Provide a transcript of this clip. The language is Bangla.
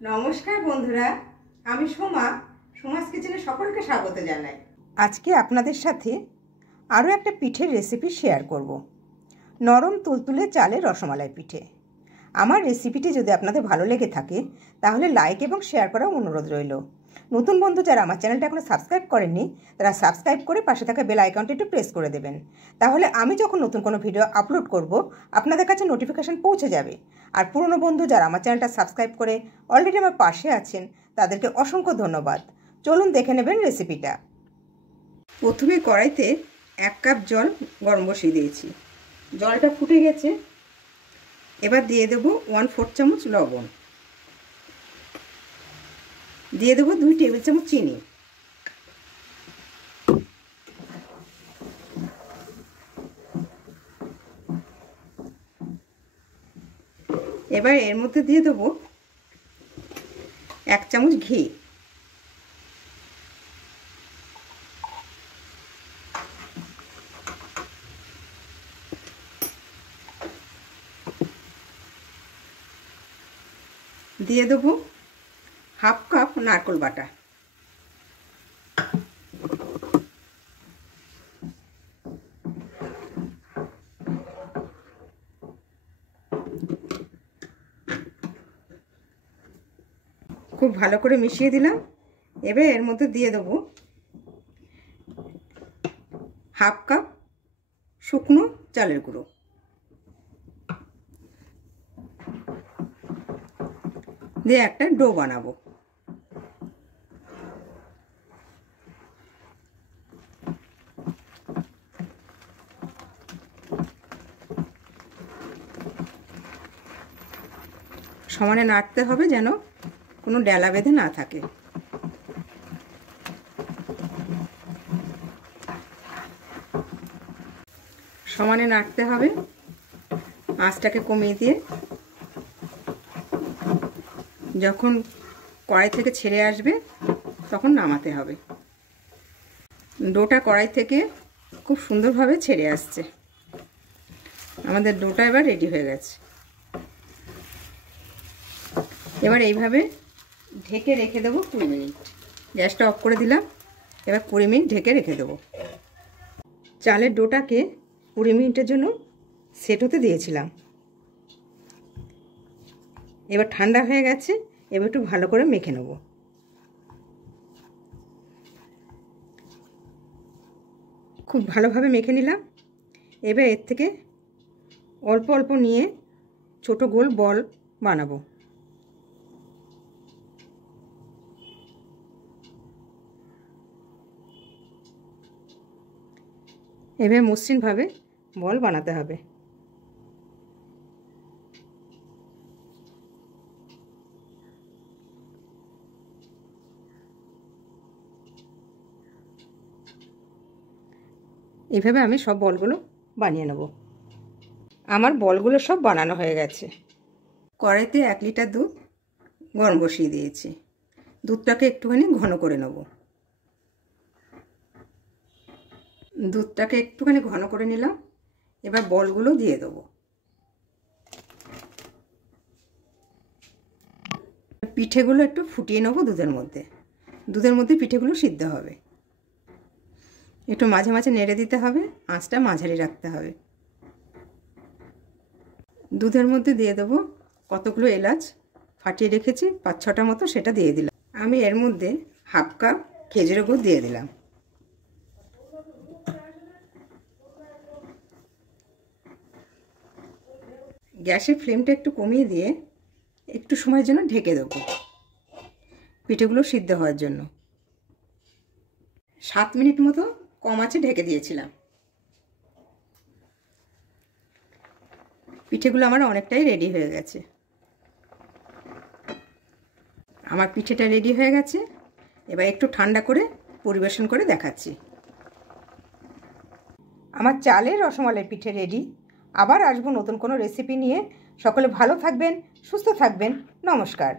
নমস্কার বন্ধুরা, আমি সোমাস কিচেনে সকলকে স্বাগত জানাই। আজকে আপনাদের সাথে আরও একটা পিঠের রেসিপি শেয়ার করব। নরম তুলতুলে চালের রসমালাই পিঠে। আমার রেসিপিটি যদি আপনাদের ভালো লেগে থাকে তাহলে লাইক এবং শেয়ার করার অনুরোধ রইল। নতুন বন্ধু যারা আমার চ্যানেলটা এখনো সাবস্ক্রাইব করেননি তারা সাবস্ক্রাইব করে পাশে থাকা বেল আইকনটি একটু প্রেস করে দেবেন। তাহলে আমি যখন নতুন কোনো ভিডিও আপলোড করব আপনাদের কাছে নোটিফিকেশান পৌঁছে যাবে। আর পুরনো বন্ধু যারা আমার চ্যানেলটা সাবস্ক্রাইব করে অলরেডি আমার পাশে আছেন তাদেরকে অসংখ্য ধন্যবাদ। চলুন দেখে নেবেন রেসিপিটা। প্রথমে কড়াইতে 1 কাপ জল গরম বসিয়ে দিয়েছি। জলটা ফুটে গেছে। এবার দিয়ে দেব 1/4 চামচ লবণ, দিয়ে দেবো 2 টেবিল চামচ চিনি, এবার এর মধ্যে দিয়ে দেবো 1 চামচ ঘি, দিয়ে দেবো 1/2 কাপ নারকেল বাটা, খুব ভালো করে মিশিয়ে দিলাম। এবার এর মধ্যে দিয়ে দেবো 1/2 কাপ শুকনো চালের গুঁড়ো, দিয়ে একটা ডো বানাবো। সমানে নাড়তে হবে যেন কোনো ডেলা বেঁধে না থাকে। সমানে নাড়তে হবে, আঁচটাকে কমিয়ে দিয়ে। যখন কড়াই থেকে ছেড়ে আসবে তখন নামাতে হবে। ডোটা কড়াই থেকে খুব সুন্দরভাবে ছেড়ে আসছে। আমাদের ডোটা এবার রেডি হয়ে গেছে। এবার এইভাবে ঢেকে রেখে দেবো 20 মিনিট। গ্যাসটা অফ করে দিলাম। এবার 20 মিনিট ঢেকে রেখে দেবো। চালের ডোটাকে 20 মিনিটের জন্য সেট হতে দিয়েছিলাম। এবার ঠান্ডা হয়ে গেছে। এবার একটু ভালো করে মেখে নেব। খুব ভালোভাবে মেখে নিলাম। এবার এর থেকে অল্প অল্প নিয়ে ছোট গোল বল বানাবো। এভাবে মসৃণভাবে বল বানাতে হবে। এইভাবে আমি সব বলগুলো বানিয়ে নেব। আমার বলগুলো সব বানানো হয়ে গেছে। কড়াইতে 1 লিটার দুধ গরম বসিয়ে দিয়েছি। দুধটাকে একটুখানি ঘন করে নেব। দুধটাকে একটুখানি ঘন করে নিলাম। এবার বলগুলো দিয়ে দেবো। পিঠেগুলো একটু ফুটিয়ে নেবো দুধের মধ্যে। দুধের মধ্যে পিঠেগুলো সিদ্ধ হবে। একটু মাঝে মাঝে নেড়ে দিতে হবে। আঁচটা মাঝারি রাখতে হবে। দুধের মধ্যে দিয়ে দেবো কতগুলো এলাচ ফাটিয়ে রেখেছি, 5-6টা মতো, সেটা দিয়ে দিলাম। আমি এর মধ্যে 1/2 কাপ খেজুরের গুড় দিয়ে দিলাম। গ্যাসের ফ্লেমটা একটু কমিয়ে দিয়ে একটু সময়ের জন্য ঢেকে দেবো পিঠেগুলো সিদ্ধ হওয়ার জন্য। 7 মিনিট মতো কম আঁচে ঢেকে দিয়েছিলাম। পিঠেগুলো আমার অনেকটাই রেডি হয়ে গেছে। আমার পিঠেটা রেডি হয়ে গেছে। এবার একটু ঠান্ডা করে পরিবেশন করে দেখাচ্ছি। আমার চালের রসমালাই পিঠে রেডি। আবার আসবো নতুন কোনো রেসিপি নিয়ে। সকলে ভালো থাকবেন, সুস্থ থাকবেন। নমস্কার।